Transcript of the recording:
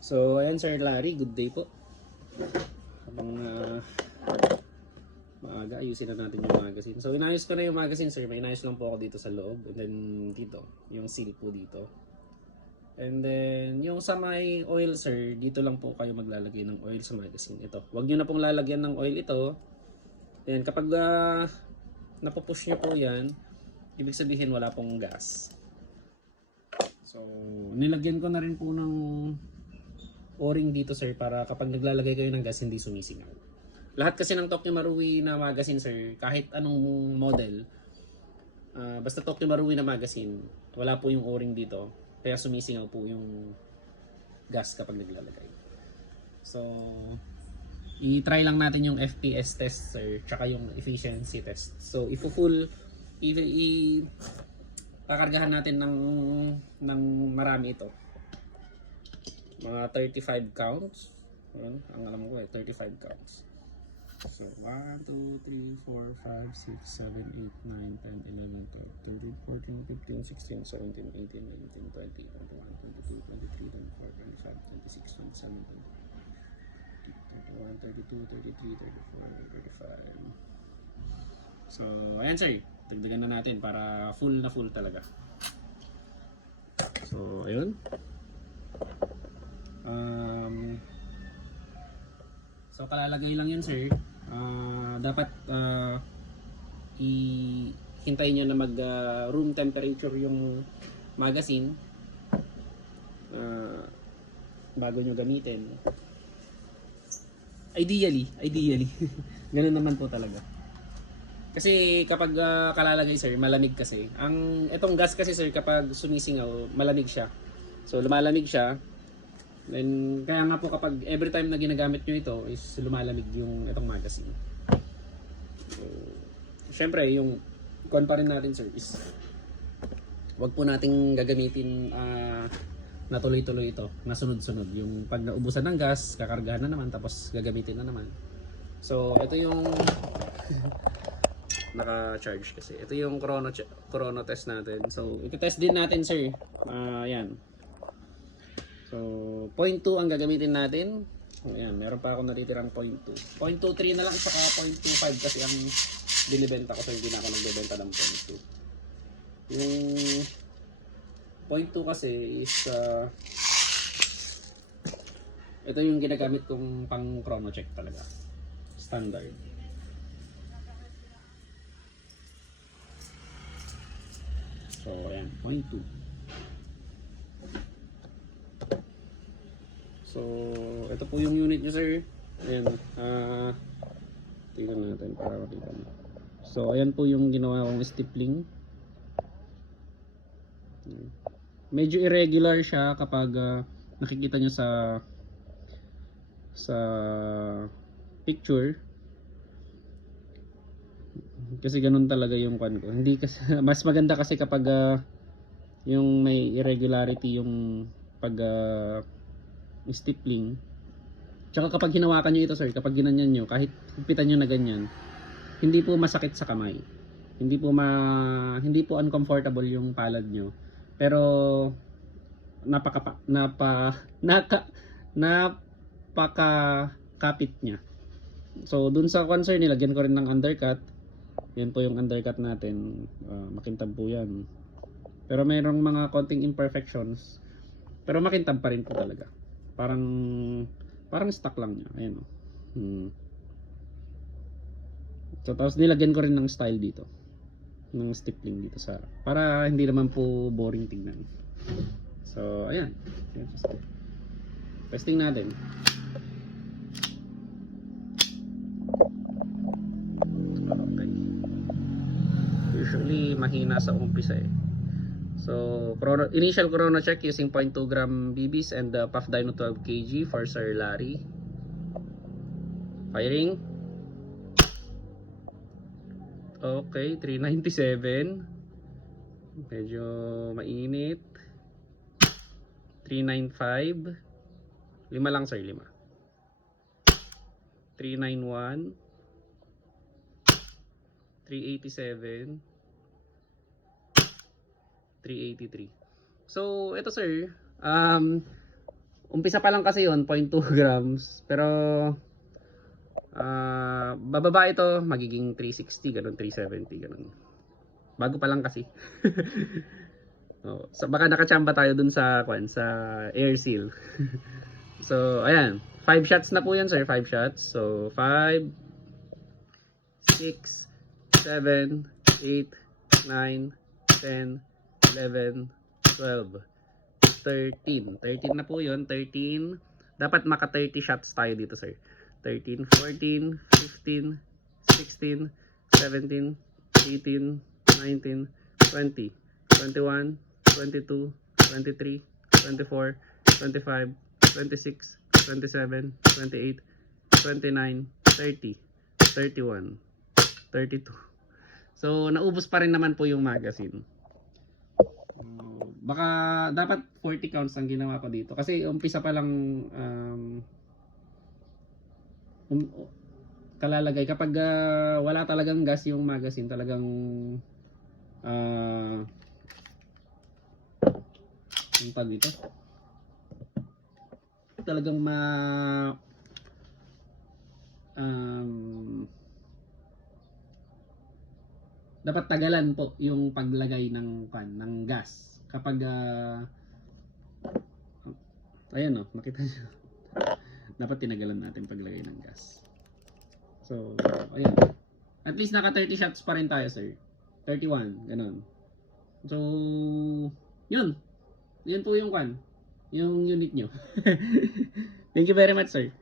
So, ayan Sir Larry, good day po. Habang maaga, ayusin na natin yung magazine. So, inayos ko na yung magazine sir. May inayos lang po ako dito sa loob. And then, dito, yung seal po dito. And then, yung sa may oil sir, dito lang po kayo maglalagay ng oil sa magazine. Ito, huwag nyo na pong lalagyan ng oil ito. Ayan, kapag napupush nyo po yan, ibig sabihin wala pong gas. So, nilagyan ko na rin po ng o-ring dito sir para kapag naglalagay kayo ng gas hindi sumisingaw. Lahat kasi ng Tokyo Marui na magazine sir, kahit anong model, basta Tokyo Marui na magazine, wala po yung o-ring dito, kaya sumisingaw po yung gas kapag naglalagay. So, i-try lang natin yung FPS test sir, tsaka yung efficiency test. So, kakargahan natin ng marami ito. Mga 35 counts. Ang alam ko 35 counts. So, 1, 2, 3, 4, 5, 6, 7, 8, 9, 10, 11, 12, 13, 14, 15, 16, 17, 18, 19, 20, 21, 22, 23, 24, 25, 26, 27, 31, 32, 33, 34, 35. So, ayan sir. Dagdagan na natin para full na full talaga. So, ayun. So kalalagay lang yun sir. Dapat hintayin nyo na mag room temperature yung magazine bago nyo gamitin. Ideally ganun naman po talaga. Kasi kapag kalalagay sir, malamig kasi. Itong gas kasi sir, kapag sumisingaw, malamig siya. So lumalamig siya. Then, kaya nga po kapag every time na ginagamit nyo ito is lumalamig yung itong magazine. So, syempre yung kuwan pa rin natin sir is wag po nating gagamitin na tuloy-tuloy ito, na sunod-sunod. Yung pag naubusan ng gas, kakargahan na naman tapos gagamitin na naman. So, ito yung naka-charge kasi. Ito yung chrono test natin. So, i-test din natin sir. Yan. So, 0.2 ang gagamitin natin. Ayan, meron pa ako natitirang 0.2. 0.23 na lang, saka 0.25 kasi ang binibenta ko. So, hindi na ako nagbebenta ng 0.2. Yung 0.2 kasi is ito yung ginagamit kong pang chrono check talaga. Standard. So, ayan, 0.2. So, ito po yung unit nyo sir. Ayan, tingnan natin para makita mo. So, ayan po yung ginawa kong stippling. Medyo irregular siya kapag nakikita nyo sa picture. Kasi ganun talaga yung kwan ko. Hindi kasi, mas maganda kasi kapag yung may irregularity yung pag stippling. Tsaka kapag hinawakan nyo ito sir, kapag ginanyan nyo, kahit higpitan nyo na ganyan, hindi po masakit sa kamay. Hindi po uncomfortable yung palad nyo. Pero napakakapit niya. So dun sa concern nilagyan ko rin ng undercut. Yan po yung undercut natin. Makintab po yan. Pero mayroong mga konting imperfections. Pero makintab pa rin po talaga. Parang stock lang niya. Ayan o. So tapos nilagyan ko rin ng style dito. Ng stippling dito sa para hindi naman po boring tingnan. So ayan. Testing natin. Okay. Usually mahina sa umpisa eh. So, initial chrono check using 0.2 gram BBs and Puff Dyno 12 kg for Sir Larry. Firing. Okay, 397. Medyo mainit. 395. 5 lang sir, 5. 391. 387. 383. So, ito sir, umpisa pa lang kasi yun, 0.2 grams. Pero, bababa ito, magiging 360, ganun, 370, ganun. Bago pa lang kasi. Oh, so baka nakachamba tayo dun sa sa air seal. So, ayan. 5 shots na po yan, sir. 5 shots. So, 5, 6, 7, 8, 9, 10, 11, 12, 13. 13 na po yun. 13. Dapat maka 30 shots tayo dito, sir. 13, 14, 15, 16, 17, 18, 19, 20, 21, 22, 23, 24, 25, 26, 27, 28, 29, 30, 31, 32. So, naubos pa rin naman po yung magazine. Baka dapat 40 counts ang ginawa ko dito. Kasi umpisa pa lang kalalagay. Kapag wala talagang gas yung magazine, talagang yung tag dito. Talagang dapat tagalan po yung paglagay ng gas kapag ayan, makita niyo. Dapat tinagalan natin paglagay ng gas. So ayan, at least naka 30 shots pa rin tayo, sir. 31, ganun. So yun po yung yung unit nyo. Thank you very much, sir.